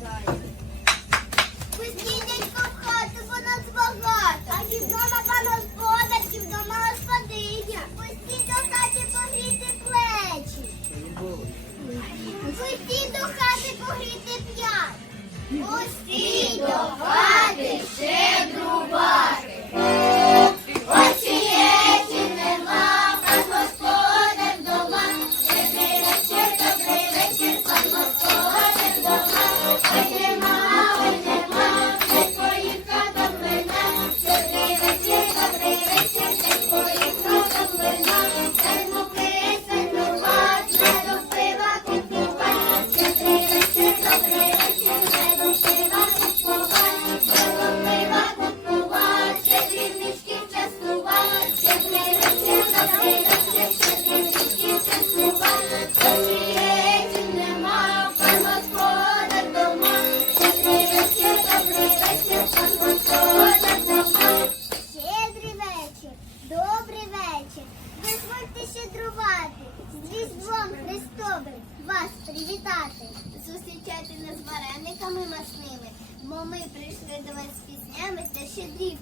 побажаємо. Пустіть в хату, бо нас багато.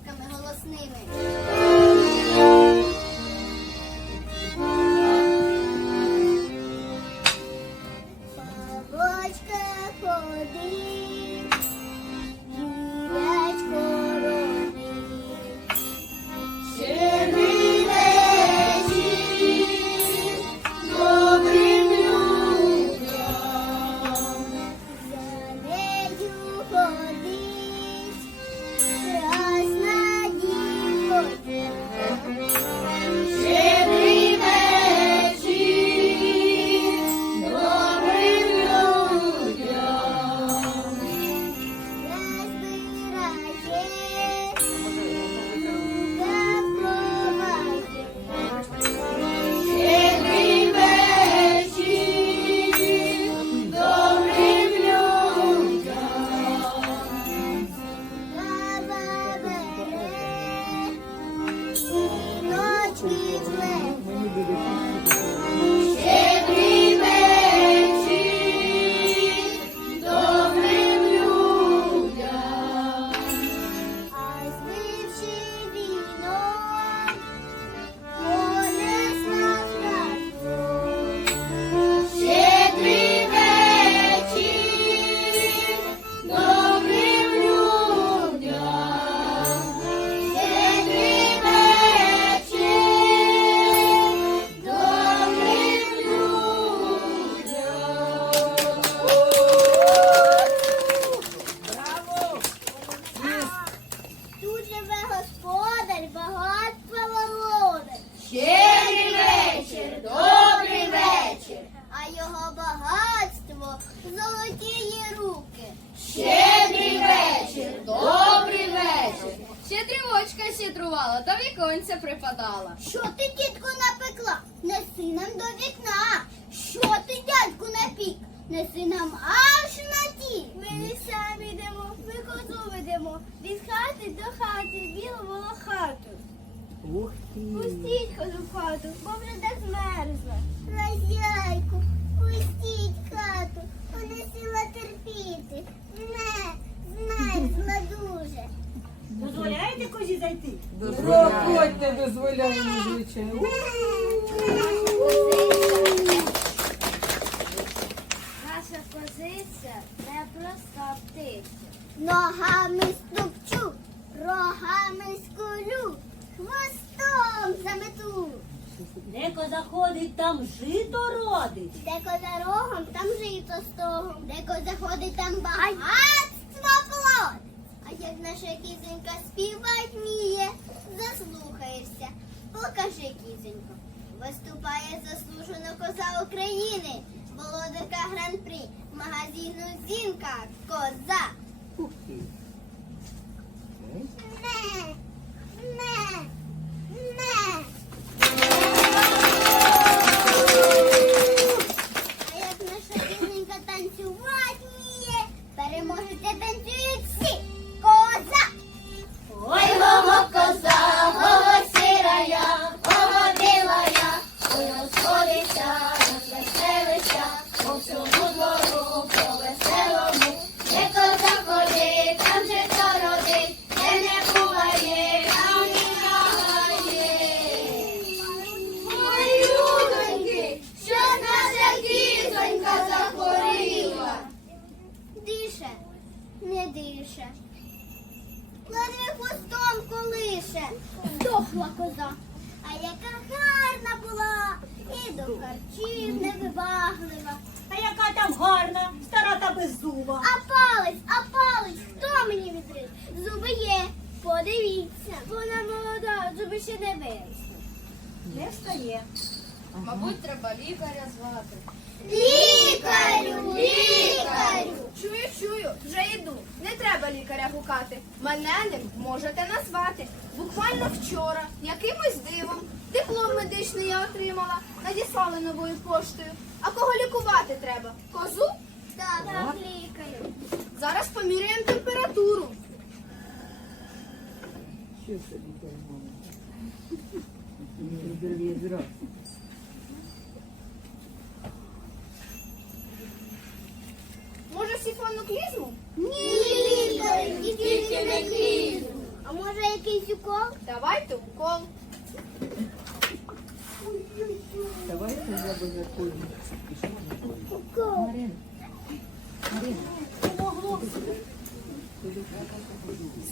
Та голосними. Щедрівочка щедрувала, до віконця припадала. Що ти, тітко, напекла? Неси нам до вікна. Що ти, дядьку, напік? Неси нам аж на ті. Ми не самі йдемо, ми козу ведемо. Від хати до хати, білу волохату. Ух ти! Пустіть козу в хату, бо вже так змерзла. Лазяйку, пустіть хату, вона терпіти. Не, змерзла дуже. Дозволяєте козі зайти? Проходьте, дозволяємо, звичайно. Наша позиція не проста птиця. Ногами ступчу, рогами скулю, хвостом замету. Де коза ходить, там жито родить. Де коза рогом, там жито стогом. Де коза ходить, там як наша кізенька співать вміє, заслухаєшся. Покажи, кізенько, Виступає заслужена коза України, володарка гран-при, магазину Зінка, коза. Ух ти! Не, не, не. дише. Ледве хвостом колише, здохла коза. А яка гарна була і до харчів невибаглива. А яка там гарна, стара та беззуба. А палець, а палець, хто мені відрив? Зуби є, подивіться. Вона молода, зуби ще не виросли. Не встає. Мабуть, треба лікаря звати. Лікарю, лікарю. Чую, чую, вже йду. Не треба лікаря гукати. Мене ним можете назвати. Буквально вчора, якимось дивом, диплом медичний я отримала, надіслали новою поштою. А кого лікувати треба? Козу? Так, так, лікарю. Зараз поміряємо температуру. Що собі той клізму? Ні, і тільки не клізу. А може якийсь укол? Давайте укол. Давайте я би на. Укол. Марина. Марина. Помогло.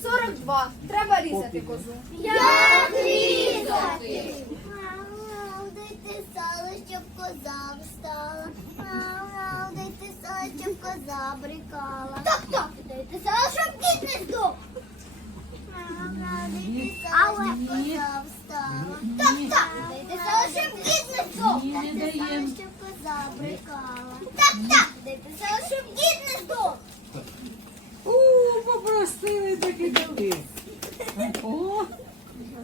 42. Треба різати козу. Як різати? Мама, дайте сало, щоб коза встала. Мама, сало, коза брикала. Так, так, дайте сало, щоб кіт не здох. Коза встала. Так, так, дайте сало, щоб кіт не здох. Ні, не Дайте сало, даєм. щоб коза брикала. Так, так, дайте сало, щоб кіт не здох. У, попросили таки дали. О,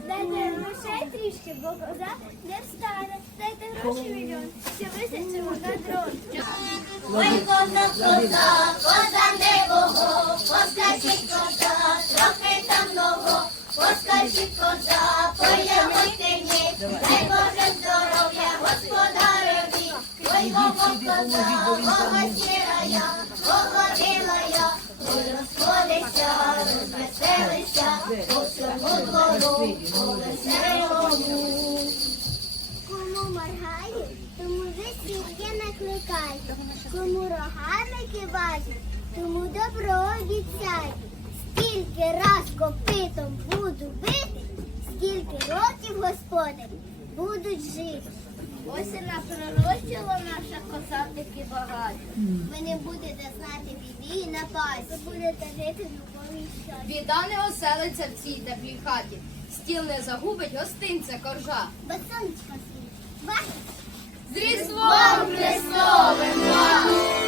Дайте грошей трішки, бо коза не встане. Дайте гроші мільйон, що виситься вона дрон. Ой, коза, коза, коза не бого, поскачіть коза, трохи там ногу, поскачіть коза, поємо сині, дай Боже здоров'я, господареві, ой, бого коза, бога сірая, бога білая, ой, розходиться, розвеселися, по всьому двору, по веселому. Кому моргає, тому весілля накликає. Кому рогами киває, тому добро обіцяє. Скільки раз копитом буду бити, скільки років господи будуть жити. Ось і напророщила наша коса таки багато. Ви не будете знати біди і напасть. Ви будете жити в любові і щасті. Біда не оселиться в цій теплій хаті. Стіл не загубить гостинця коржа. Без сонечка. Бачите? З Різдвом Христовим вас!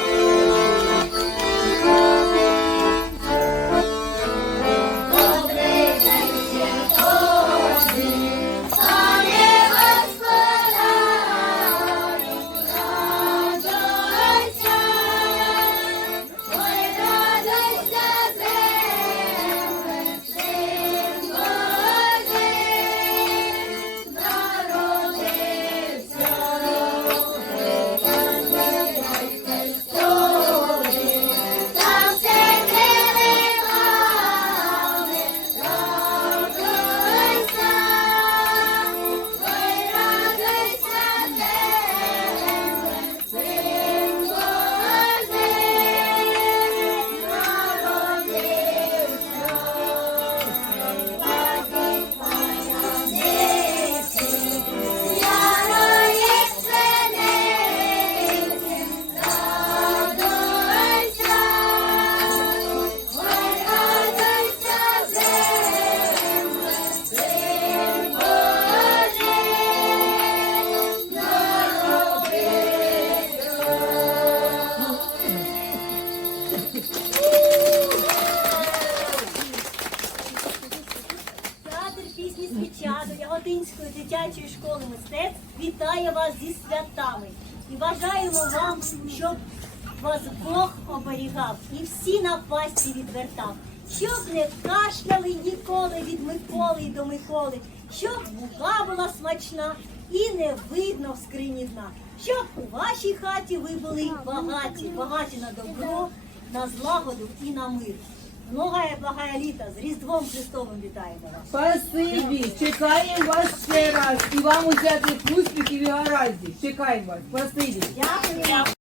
Пісні Свічаду Яготинської дитячої школи мистецтв вітає вас зі святами. І бажаємо вам, щоб вас Бог оберігав і всі напасті відвертав, щоб не кашляли ніколи від Миколи до Миколи, щоб мука була смачна і не видно в скрині дна, щоб у вашій хаті ви були багаті, багаті на добро, на злагоду і на мир. Многая благая літа з Різдвом Христовим вітаємо вас. Спасибі, чекаємо вас ще раз. І вам усяких успіхів і гараздів. Чекаємо вас. Спасибі. Дякую.